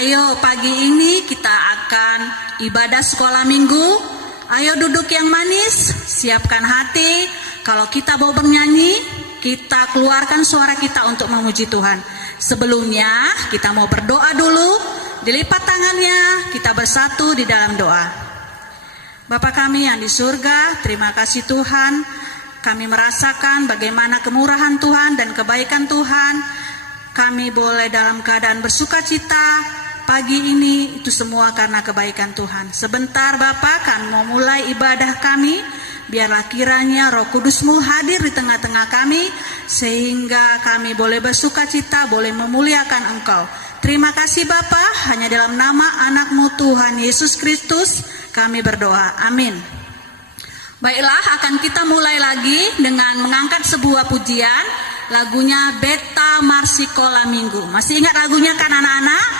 Ayo pagi ini kita akan ibadah sekolah minggu. Ayo duduk yang manis, siapkan hati. Kalau kita mau bernyanyi, kita keluarkan suara kita untuk memuji Tuhan. Sebelumnya kita mau berdoa dulu. Dilipat tangannya, kita bersatu di dalam doa. Bapa kami yang di surga, terima kasih Tuhan. Kami merasakan bagaimana kemurahan Tuhan dan kebaikan Tuhan. Kami boleh dalam keadaan bersuka cita pagi ini, itu semua karena kebaikan Tuhan. Sebentar Bapa, kami mau mulai ibadah kami. Biarlah kiranya Roh Kudus-Mu hadir di tengah-tengah kami, sehingga kami boleh bersuka cita, boleh memuliakan Engkau. Terima kasih Bapa, hanya dalam nama anak-Mu Tuhan Yesus Kristus kami berdoa. Amin. Baiklah, akan kita mulai lagi dengan mengangkat sebuah pujian. Lagunya Beta Marsikola Minggu. Masih ingat lagunya kan anak-anak?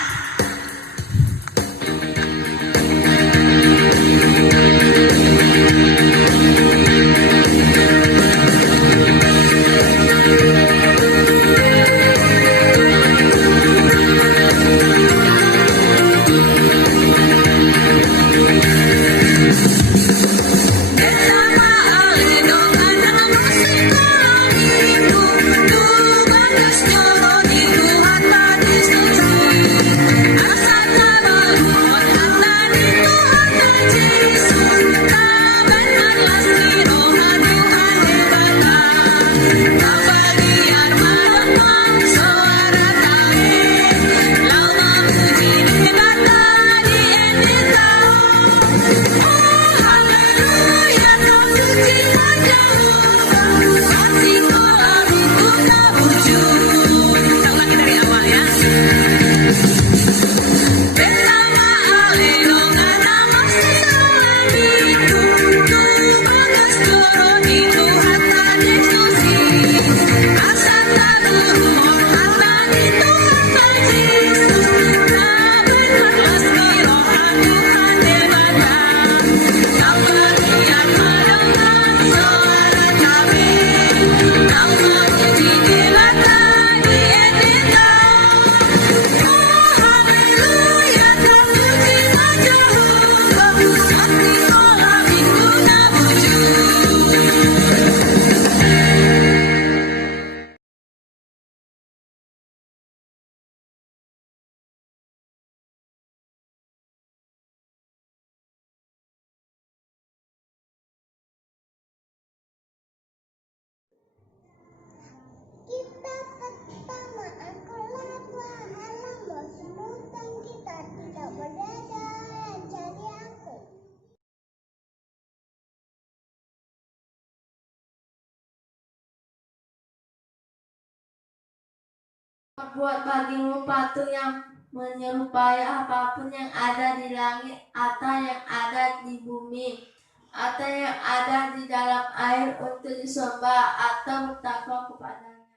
Buat bagimu patung yang menyerupai apapun yang ada di langit atau yang ada di bumi atau yang ada di dalam air untuk disembah atau bertakwa kepadanya.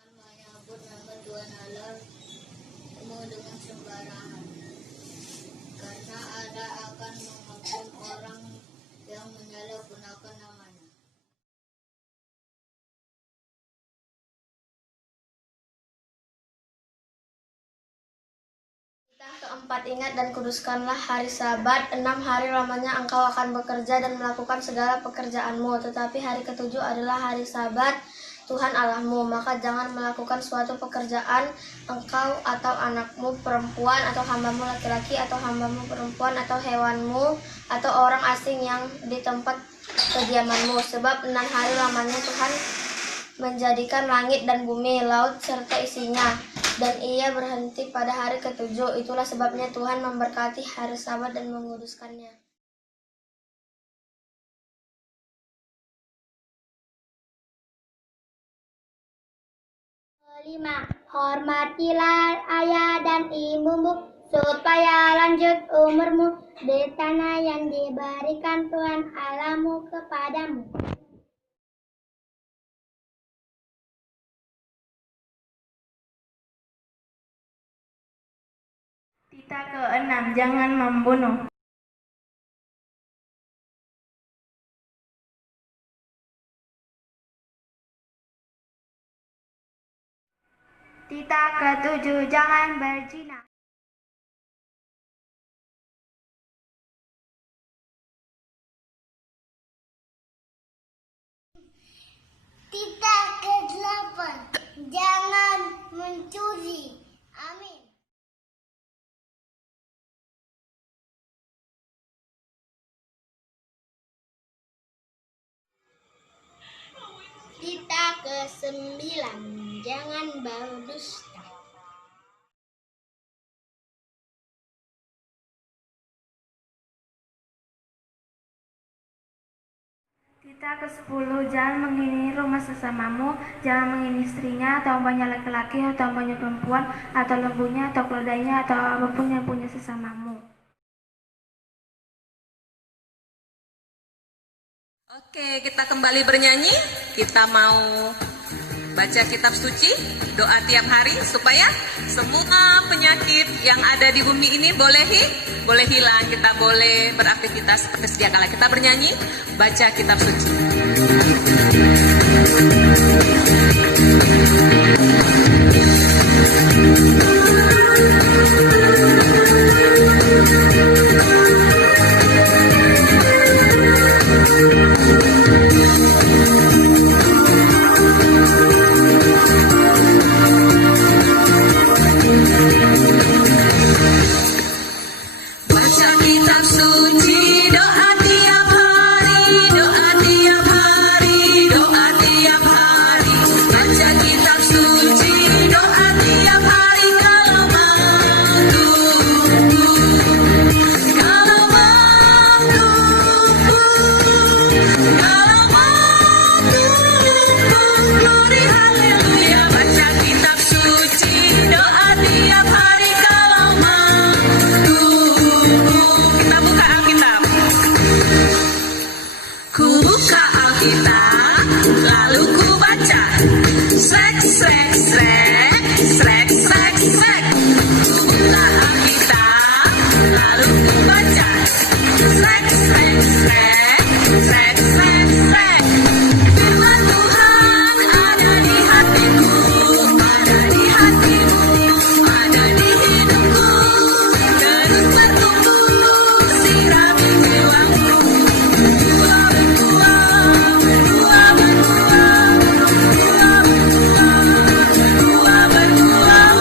Jangan menyebut nama Tuhan Allahmu dengan sembarangan, karena ada akan mengampun orang yang menyalahgunakan namanya. Kita keempat, ingat dan kuduskanlah hari Sabat. 6 hari lamanya engkau akan bekerja dan melakukan segala pekerjaanmu, tetapi hari ketujuh adalah hari Sabat Tuhan Allahmu. Maka jangan melakukan suatu pekerjaan, engkau atau anakmu perempuan atau hambamu laki-laki atau hambamu perempuan atau hewanmu atau orang asing yang di tempat kediamanmu. Sebab 6 hari lamanya Tuhan menjadikan langit dan bumi, laut serta isinya, dan ia berhenti pada hari ketujuh. Itulah sebabnya Tuhan memberkati hari Sabat dan menguduskannya. 5. Hormatilah ayah dan ibumu supaya lanjut umurmu di tanah yang diberikan Tuhan Allahmu kepadamu. Tita ke-6, jangan membunuh. Titah ketujuh, jangan berzina. Titah ke-8, jangan mencuri. Amin. Titah ke-9, jangan berdusta. Titah ke-10, jangan menghini rumah sesamamu, jangan menghini istrinya, atau umpamanya laki-laki, atau umpamanya perempuan, atau lembunya, atau keledainya, atau apapun yang punya sesamamu. Oke, kita kembali bernyanyi. Kita mau baca kitab suci, doa tiap hari supaya semua penyakit yang ada di bumi ini boleh hilang. Kita boleh beraktivitas seperti sedia kala. Kita bernyanyi, baca kitab suci. Baca kitab suci, doa tiap hari, doa tiap hari, doa tiap hari. Baca kitab suci, doa tiap hari. Kalau mampu, kalau mampu, kalau mampu, glory haleluya. Baca kitab suci, doa tiap hari. Kalau mampu, kita buka Alkitab. Ku buka Alkitab, lalu ku baca. Srek, srek, srek, srek, srek, srek. Ku buka Alkitab, lalu ku baca. Srek, srek, srek, srek, srek, srek. Firman Tuhan ada di hatiku, ada di hatimu, ada di hidupku. Terus bertumbuh, sirami jiwamu. Berbuah, berbuah, berbuah, berbuah, berbuah, berbuah,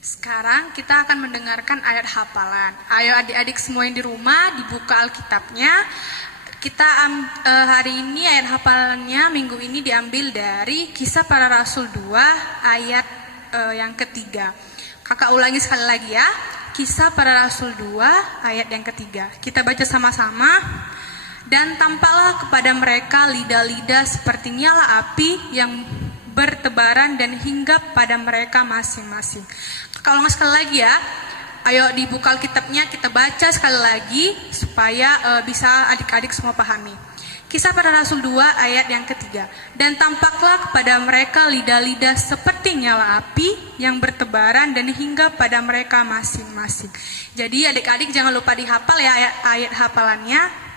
Sekarang kita akan mendengarkan ayat hafalan. Ayo adik-adik semua yang di rumah dibuka Alkitabnya. Kita hari ini ayat hafalannya minggu ini diambil dari Kisah Para Rasul 2 ayat yang ketiga. Kakak ulangi sekali lagi ya. Kisah Para Rasul 2 ayat yang ketiga. Kita baca sama-sama. Dan tampaklah kepada mereka lidah-lidah seperti nyala api yang bertebaran dan hinggap pada mereka masing-masing. Kakak ulang sekali lagi ya. Ayo dibuka Alkitabnya, kita baca sekali lagi supaya bisa adik-adik semua pahami. Kisah Para Rasul 2 ayat yang ketiga. Dan tampaklah kepada mereka lidah-lidah seperti nyala api yang bertebaran dan hinggap pada mereka masing-masing. Jadi adik-adik jangan lupa dihafal ya ayat hafalannya.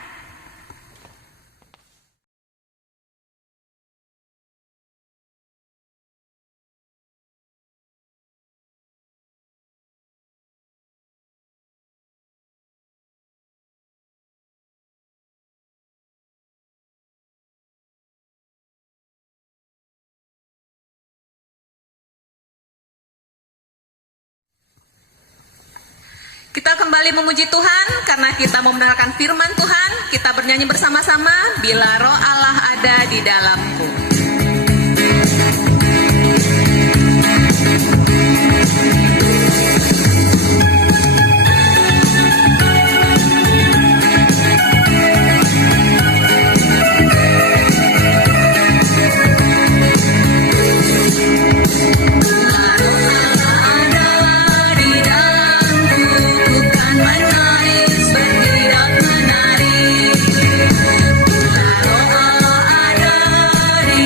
Kita kembali memuji Tuhan karena kita mau mendengarkan firman Tuhan. Kita bernyanyi bersama-sama, bila roh Allah ada di dalamku. Di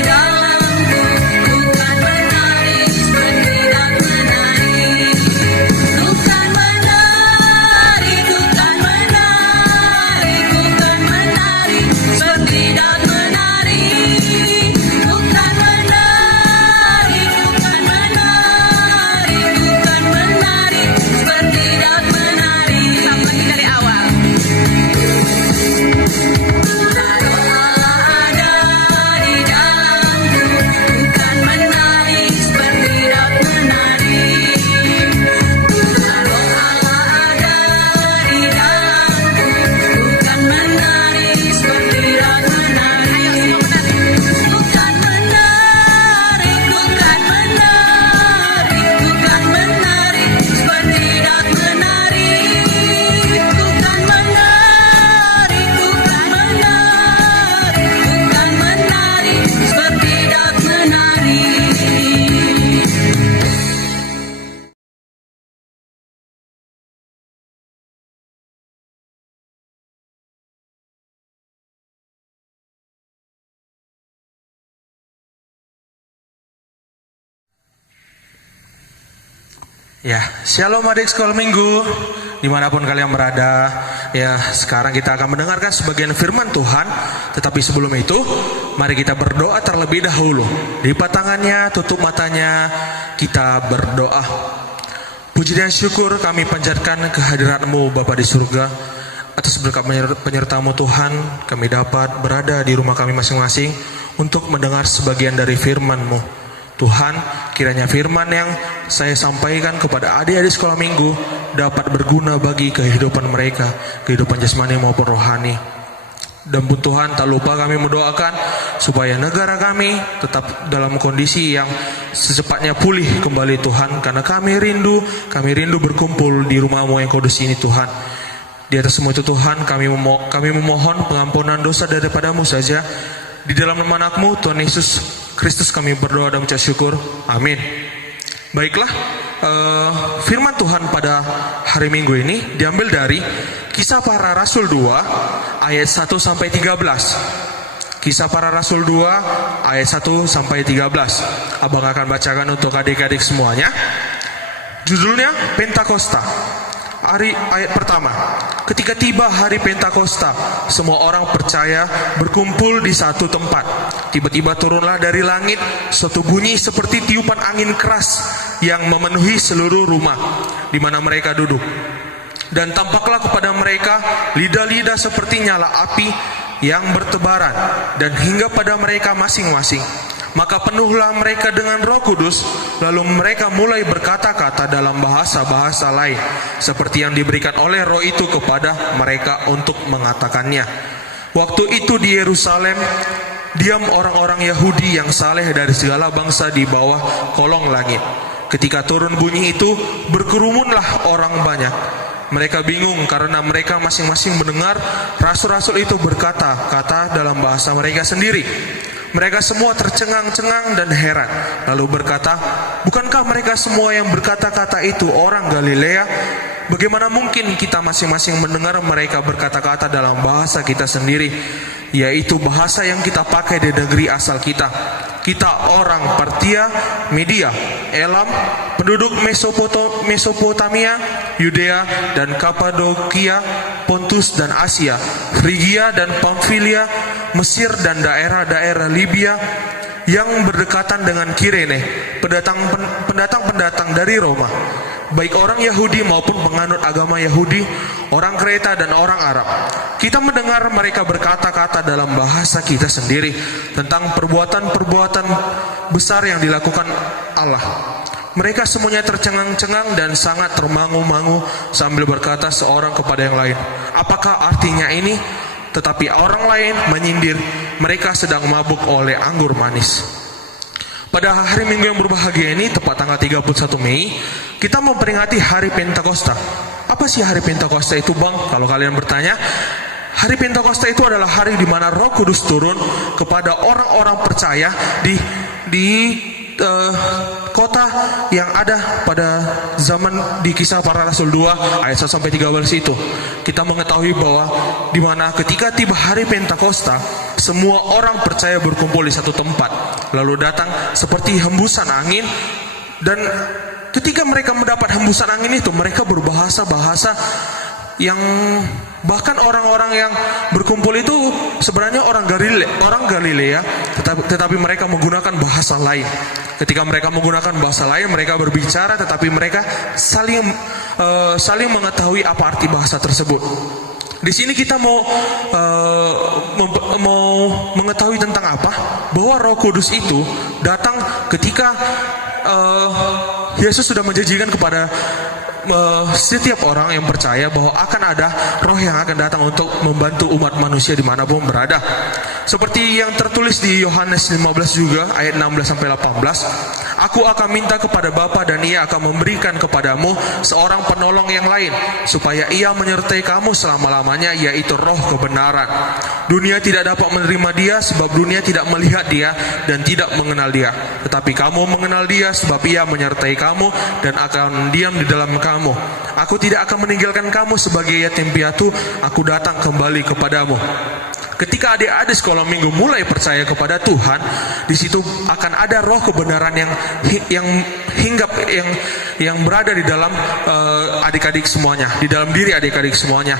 Ya, shalom adik sekolah minggu, dimanapun kalian berada. Ya, sekarang kita akan mendengarkan sebagian firman Tuhan. Tetapi sebelum itu, mari kita berdoa terlebih dahulu. Lipat tangannya, tutup matanya, kita berdoa. Puji dan syukur kami panjatkan kehadirat-Mu Bapa di surga. Atas berkat penyerta-Mu Tuhan, kami dapat berada di rumah kami masing-masing untuk mendengar sebagian dari firman-Mu. Tuhan, kiranya firman yang saya sampaikan kepada adik-adik sekolah minggu dapat berguna bagi kehidupan mereka, kehidupan jasmani maupun rohani. Dan pun Tuhan, tak lupa kami mendoakan supaya negara kami tetap dalam kondisi yang secepatnya pulih kembali Tuhan, karena kami rindu berkumpul di rumah-Mu yang kudus ini Tuhan. Di atas semua itu Tuhan, kami memohon pengampunan dosa daripada-Mu saja. Di dalam nama Anak-Mu Tuhan Yesus Kristus kami berdoa dan mengucap syukur. Amin. Baiklah, firman Tuhan pada hari Minggu ini diambil dari Kisah Para Rasul 2 ayat 1 sampai 13. Kisah Para Rasul 2 ayat 1 sampai 13. Abang akan bacakan untuk adik-adik semuanya. Judulnya Pentakosta. Ayat pertama. Ketika tiba hari Pentakosta, semua orang percaya berkumpul di satu tempat. Tiba-tiba turunlah dari langit suatu bunyi seperti tiupan angin keras yang memenuhi seluruh rumah di mana mereka duduk. Dan tampaklah kepada mereka lidah-lidah seperti nyala api yang bertebaran dan hingga pada mereka masing-masing. Maka penuhlah mereka dengan Roh Kudus, lalu mereka mulai berkata-kata dalam bahasa-bahasa lain, seperti yang diberikan oleh Roh itu kepada mereka untuk mengatakannya. Waktu itu di Yerusalem diam orang-orang Yahudi yang saleh dari segala bangsa di bawah kolong langit. Ketika turun bunyi itu, berkerumunlah orang banyak. Mereka bingung karena mereka masing-masing mendengar rasul-rasul itu berkata-kata dalam bahasa mereka sendiri. Mereka semua tercengang-cengang dan heran, lalu berkata, bukankah mereka semua yang berkata-kata itu orang Galilea? Bagaimana mungkin kita masing-masing mendengar mereka berkata-kata dalam bahasa kita sendiri, yaitu bahasa yang kita pakai di negeri asal kita? Kita orang Partia, Media, Elam, penduduk Mesopotamia, Yudea dan Kapadokia, Pontus dan Asia, Frigia dan Pamfilia, Mesir dan daerah-daerah Libya yang berdekatan dengan Kirene, pendatang-pendatang dari Roma, baik orang Yahudi maupun penganut agama Yahudi, orang Kreta dan orang Arab. Kita mendengar mereka berkata-kata dalam bahasa kita sendiri tentang perbuatan-perbuatan besar yang dilakukan Allah. Mereka semuanya tercengang-cengang dan sangat termangu-mangu sambil berkata seorang kepada yang lain, apakah artinya ini? Tetapi orang lain menyindir, mereka sedang mabuk oleh anggur manis. Pada hari Minggu yang berbahagia ini, tepat tanggal 31 Mei, kita memperingati hari Pentakosta. Apa sih hari Pentakosta itu, Bang? Kalau kalian bertanya, hari Pentakosta itu adalah hari di mana Roh Kudus turun kepada orang-orang percaya di kota yang ada pada zaman di Kisah Para Rasul 2 ayat 1 sampai 13 itu. Kita mengetahui bahwa di mana ketika tiba hari Pentakosta, semua orang percaya berkumpul di satu tempat. Lalu datang seperti hembusan angin, dan ketika mereka mendapat hembusan angin itu, mereka berbahasa-bahasa yang bahkan orang-orang yang berkumpul itu sebenarnya orang Galilea, tetapi mereka menggunakan bahasa lain. Ketika mereka menggunakan bahasa lain, mereka berbicara, tetapi mereka saling mengetahui apa arti bahasa tersebut. Di sini kita mau mengetahui tentang apa? Bahwa Roh Kudus itu datang ketika Yesus sudah menjanjikan kepada setiap orang yang percaya bahwa akan ada roh yang akan datang untuk membantu umat manusia dimanapun berada. Seperti yang tertulis di Yohanes 15 juga ayat 16 sampai 18. Aku akan minta kepada Bapa dan Ia akan memberikan kepadamu seorang penolong yang lain, supaya Ia menyertai kamu selama-lamanya, yaitu Roh kebenaran. Dunia tidak dapat menerima Dia sebab dunia tidak melihat Dia dan tidak mengenal Dia. Tetapi kamu mengenal Dia sebab Ia menyertai kamu dan akan diam di dalam kamu. Aku tidak akan meninggalkan kamu sebagai yatim piatu, aku datang kembali kepadamu. ketika adik-adik sekolah minggu mulai percaya kepada Tuhan, di situ akan ada roh kebenaran yang hinggap, yang berada di dalam adik-adik semuanya, di dalam diri adik-adik semuanya.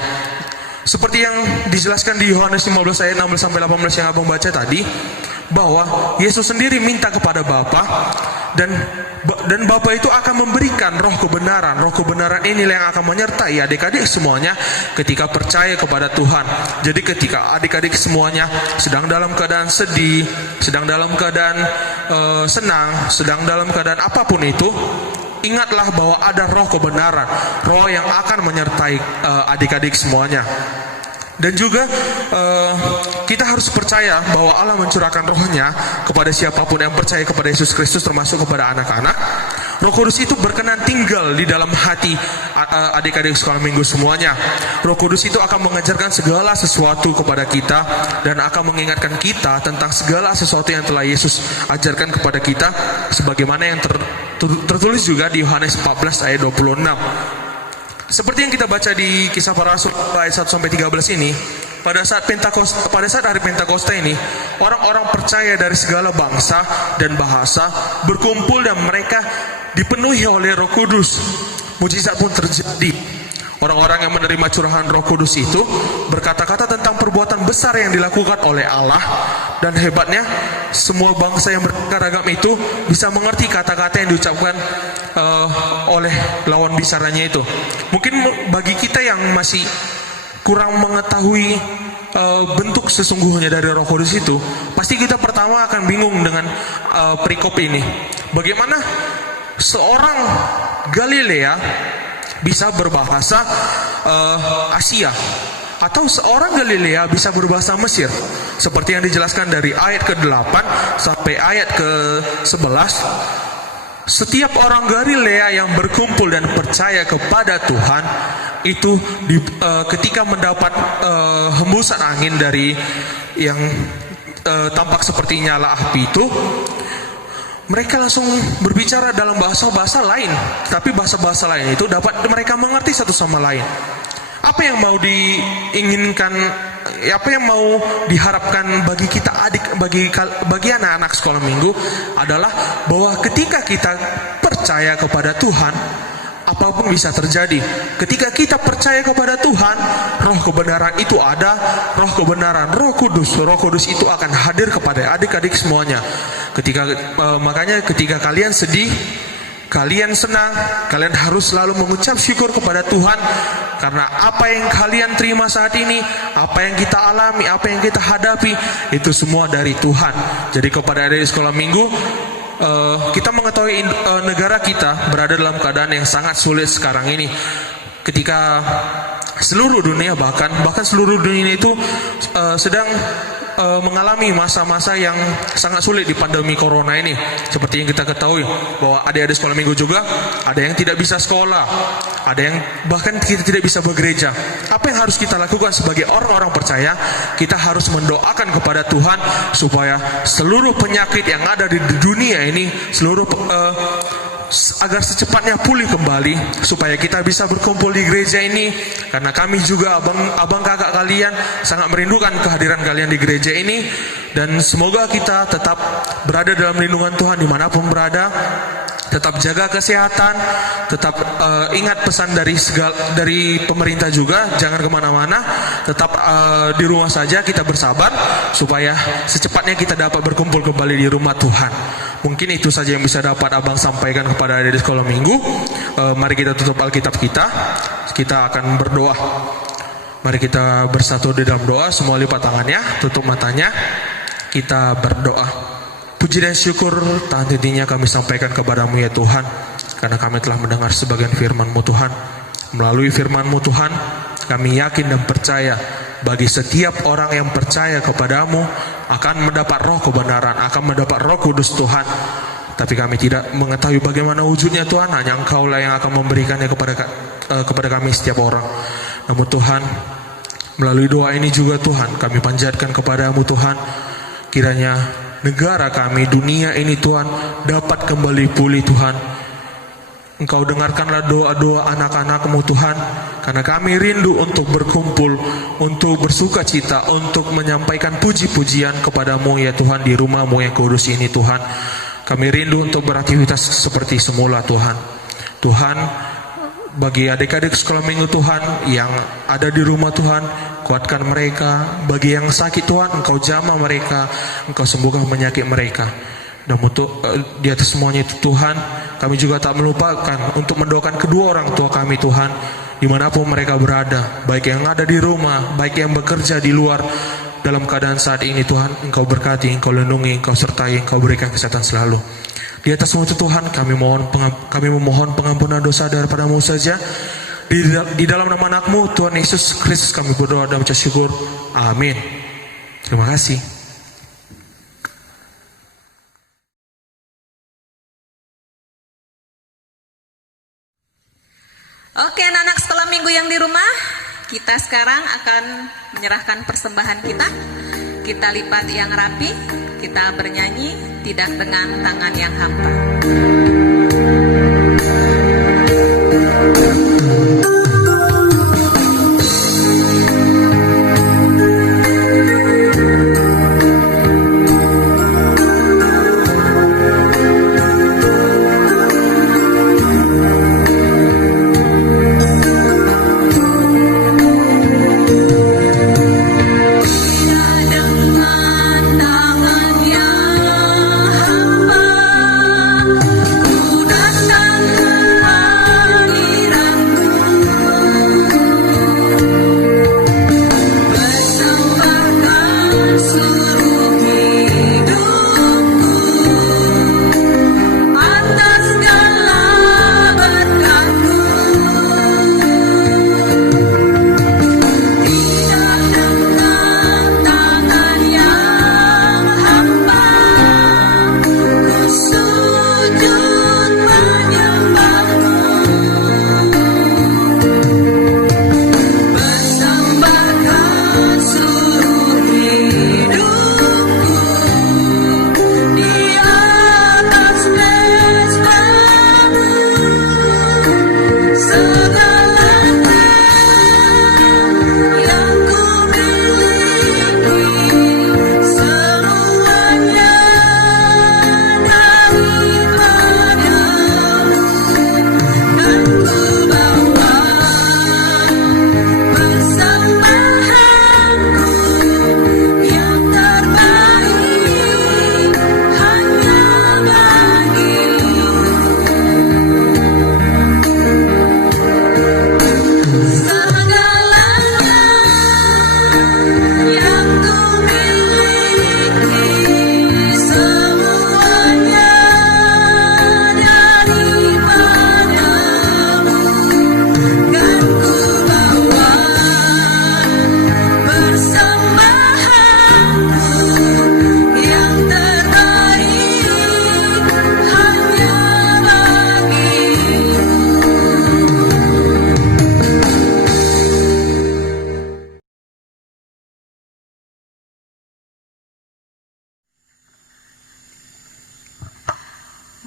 Seperti yang dijelaskan di Yohanes 15 ayat 16-18 yang abang baca tadi, bahwa Yesus sendiri minta kepada Bapa, dan Bapa itu akan memberikan roh kebenaran. Roh kebenaran inilah yang akan menyertai adik-adik semuanya ketika percaya kepada Tuhan. Jadi ketika adik-adik semuanya sedang dalam keadaan sedih, sedang dalam keadaan senang, sedang dalam keadaan apapun itu, ingatlah bahwa ada roh kebenaran, roh yang akan menyertai adik-adik semuanya. Dan juga kita harus percaya bahwa Allah mencurahkan rohnya kepada siapapun yang percaya kepada Yesus Kristus, termasuk kepada anak-anak. Roh Kudus itu berkenan tinggal di dalam hati adik-adik sekolah minggu semuanya. Roh Kudus itu akan mengajarkan segala sesuatu kepada kita dan akan mengingatkan kita tentang segala sesuatu yang telah Yesus ajarkan kepada kita, sebagaimana yang tertulis juga di Yohanes 14 ayat 26. Seperti yang kita baca di Kisah Para Rasul ayat 1-13 ini, pada saat hari Pentakosta ini, orang-orang percaya dari segala bangsa dan bahasa berkumpul dan mereka dipenuhi oleh Roh Kudus. Mujizat pun terjadi. Orang-orang yang menerima curahan Roh Kudus itu berkata-kata tentang perbuatan besar yang dilakukan oleh Allah, dan hebatnya semua bangsa yang beragam itu bisa mengerti kata-kata yang diucapkan oleh lawan bicaranya itu. Mungkin bagi kita yang masih kurang mengetahui bentuk sesungguhnya dari Roh Kudus itu, pasti kita pertama akan bingung dengan perikop ini. Bagaimana seorang Galilea bisa berbahasa Asia, atau seorang Galilea bisa berbahasa Mesir, seperti yang dijelaskan dari ayat ke-8 sampai ayat ke-11. Setiap orang Galilea yang berkumpul dan percaya kepada Tuhan itu ketika mendapat hembusan angin dari yang tampak seperti nyala api itu, mereka langsung berbicara dalam bahasa-bahasa lain. Tapi bahasa-bahasa lain itu dapat mereka mengerti satu sama lain. Apa yang mau diinginkan, apa yang mau diharapkan bagi kita bagi anak-anak sekolah minggu adalah bahwa ketika kita percaya kepada Tuhan, apapun bisa terjadi. Ketika kita percaya kepada Tuhan, roh kebenaran itu ada, roh kebenaran, Roh Kudus itu akan hadir kepada adik-adik semuanya. Makanya ketika kalian sedih, kalian senang, kalian harus selalu mengucap syukur kepada Tuhan, karena apa yang kalian terima saat ini, apa yang kita alami, apa yang kita hadapi, itu semua dari Tuhan. Jadi kepada adik sekolah minggu, kita mengetahui negara kita berada dalam keadaan yang sangat sulit sekarang ini, ketika seluruh dunia bahkan seluruh dunia itu sedang mengalami masa-masa yang sangat sulit di pandemi corona ini. Seperti yang kita ketahui bahwa adik-adik sekolah minggu juga ada yang tidak bisa sekolah, ada yang bahkan kita tidak bisa bergereja. Apa yang harus kita lakukan sebagai orang-orang percaya? Kita harus mendoakan kepada Tuhan supaya seluruh penyakit yang ada di dunia ini, agar secepatnya pulih kembali, supaya kita bisa berkumpul di gereja ini. Karena kami juga abang kakak kalian sangat merindukan kehadiran kalian di gereja ini. Dan semoga kita tetap berada dalam lindungan Tuhan dimanapun berada. Tetap jaga kesehatan, tetap ingat pesan dari pemerintah juga, jangan kemana-mana, tetap di rumah saja, kita bersabar supaya secepatnya kita dapat berkumpul kembali di rumah Tuhan. Mungkin itu saja yang bisa dapat abang sampaikan kepada adik di sekolah minggu. Mari kita tutup Alkitab kita akan berdoa. Mari kita bersatu di dalam doa, semua lipat tangannya, tutup matanya, kita berdoa. Puji dan syukur tak henti-hentinya kami sampaikan kepadamu ya Tuhan, karena kami telah mendengar sebagian firman-Mu Tuhan. Melalui firman-Mu Tuhan, kami yakin dan percaya bagi setiap orang yang percaya kepadamu akan mendapat roh kebenaran, akan mendapat Roh Kudus Tuhan. Tapi kami tidak mengetahui bagaimana wujudnya Tuhan, hanya Engkau-lah yang akan memberikannya kepada kami setiap orang. Namun Tuhan, melalui doa ini juga Tuhan, kami panjatkan kepadamu Tuhan, kiranya negara kami, dunia ini Tuhan, dapat kembali pulih Tuhan. Engkau dengarkanlah doa-doa anak-anak-Mu Tuhan, karena kami rindu untuk berkumpul, untuk bersuka cita, untuk menyampaikan puji-pujian kepadamu ya Tuhan di rumah-Mu yang kudus ini Tuhan. Kami rindu untuk beraktivitas seperti semula Tuhan. Tuhan, bagi adik-adik sekolah minggu Tuhan yang ada di rumah Tuhan, kuatkan mereka. Bagi yang sakit Tuhan, Engkau jamah mereka, Engkau sembuhkan penyakit mereka. Dan untuk di atas semuanya itu Tuhan, kami juga tak melupakan untuk mendoakan kedua orang tua kami Tuhan, dimanapun mereka berada, baik yang ada di rumah, baik yang bekerja di luar. Dalam keadaan saat ini Tuhan, Engkau berkati, Engkau lindungi, Engkau sertai, Engkau berikan kesehatan selalu. Di atas semua itu Tuhan, kami memohon pengampunan dosa daripada-Mu saja. Di dalam nama anak-Mu Tuhan Yesus Kristus kami berdoa dan mengucap syukur. Amin. Terima kasih. Oke, anak-anak sekolah minggu yang di rumah, kita sekarang akan menyerahkan persembahan kita. Kita lipat yang rapi, kita bernyanyi tidak dengan tangan yang hampa.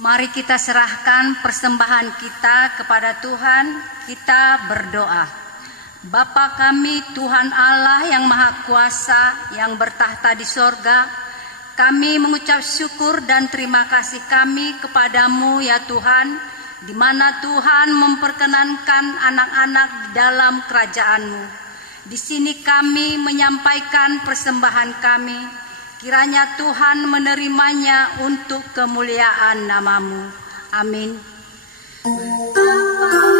Mari kita serahkan persembahan kita kepada Tuhan, kita berdoa. Bapa kami, Tuhan Allah yang Maha Kuasa, yang bertahta di sorga, kami mengucap syukur dan terima kasih kami kepadamu ya Tuhan, di mana Tuhan memperkenankan anak-anak di dalam kerajaan-Mu. Di sini kami menyampaikan persembahan kami, kiranya Tuhan menerimanya untuk kemuliaan nama-Mu. Amin. Hanya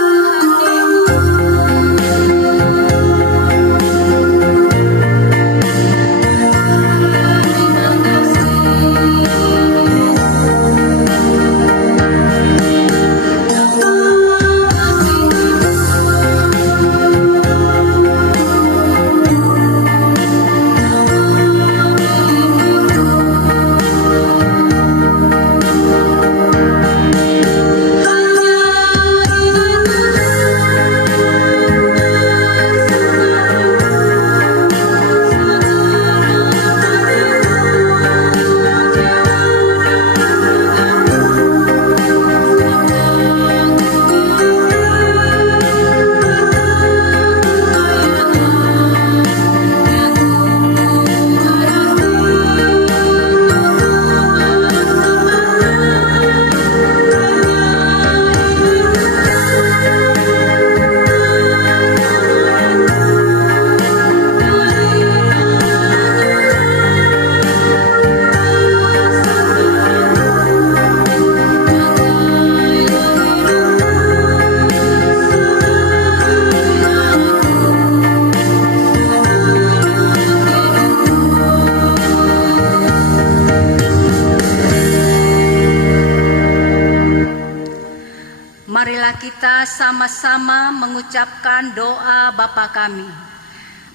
bersama-sama mengucapkan doa Bapa kami.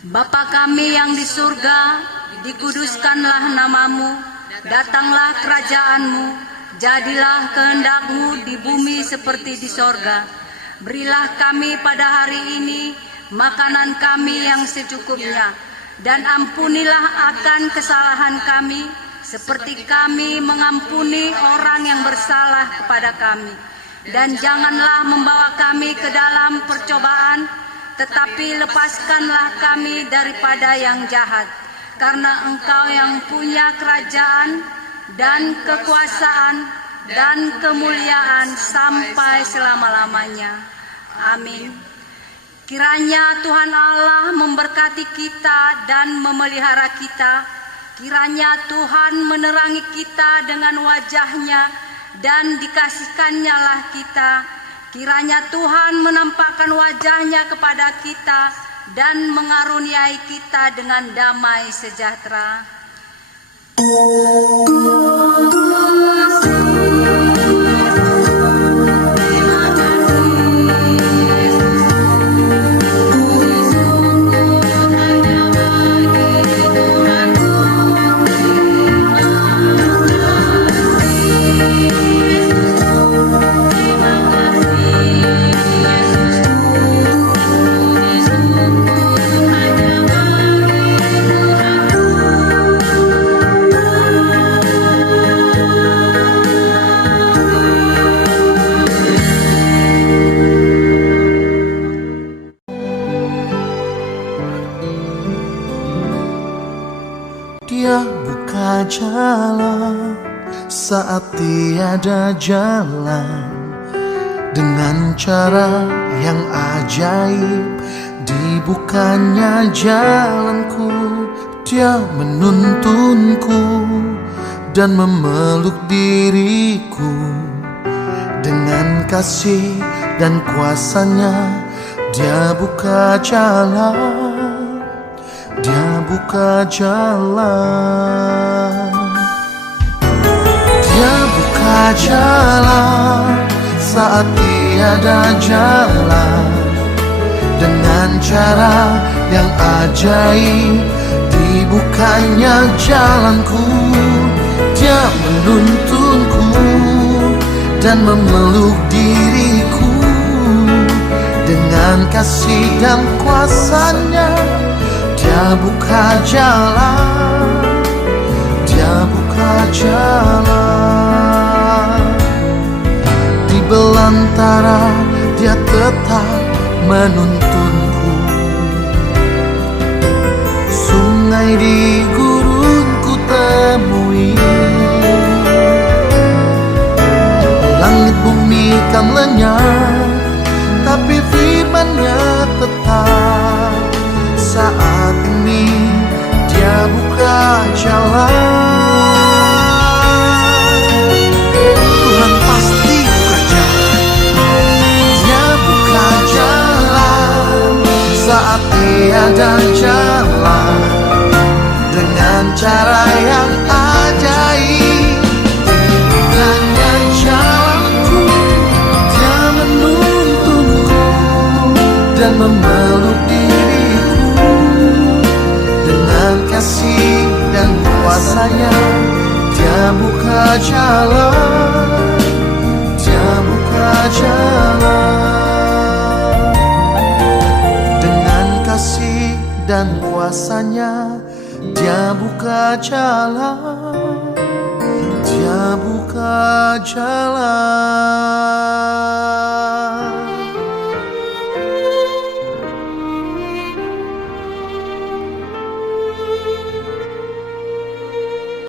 Bapa kami yang di surga, dikuduskanlah namamu, datanglah kerajaanmu, jadilah kehendak-Mu di bumi seperti di sorga. Berilah kami pada hari ini makanan kami yang secukupnya, dan ampunilah akan kesalahan kami, seperti kami mengampuni orang yang bersalah kepada kami. Dan janganlah membawa kami ke dalam percobaan, tetapi lepaskanlah kami daripada yang jahat. Karena Engkau yang punya kerajaan dan kekuasaan dan kemuliaan sampai selama-lamanya. Amin. Kiranya Tuhan Allah memberkati kita dan memelihara kita. Kiranya Tuhan menerangi kita dengan wajah-Nya dan dikasihkan-Nya lah kita. Kiranya Tuhan menampakkan wajah-Nya kepada kita dan mengaruniai kita dengan damai sejahtera. Dia buka jalan saat tiada jalan, dengan cara yang ajaib dibukanya jalanku. Dia menuntunku dan memeluk diriku, dengan kasih dan kuasa-Nya Dia buka jalan, Dia buka jalan. Dia buka jalan saat tiada jalan, dengan cara yang ajaib dibukanya jalanku. Dia menuntunku dan memeluk diriku, dengan kasih dan kuasa-Nya Dia buka jalan, Dia buka jalan. Di belantara Dia tetap menuntunku, sungai di gurunku temui, langit bumi kan lenyap, tapi firman-Nya tetap. Saat ini Dia buka jalan, Tuhan pasti buka jalan. Dia buka jalan saat tiada jalan, dengan cara yang ajaib dibukanya jalanku. Dia menuntunku dan memeluk diriku, dengan kasih dan kuasa-Nya Dia buka jalan, Dia buka jalan. Dengan kasih dan kuasa-Nya Dia buka jalan, Dia buka jalan.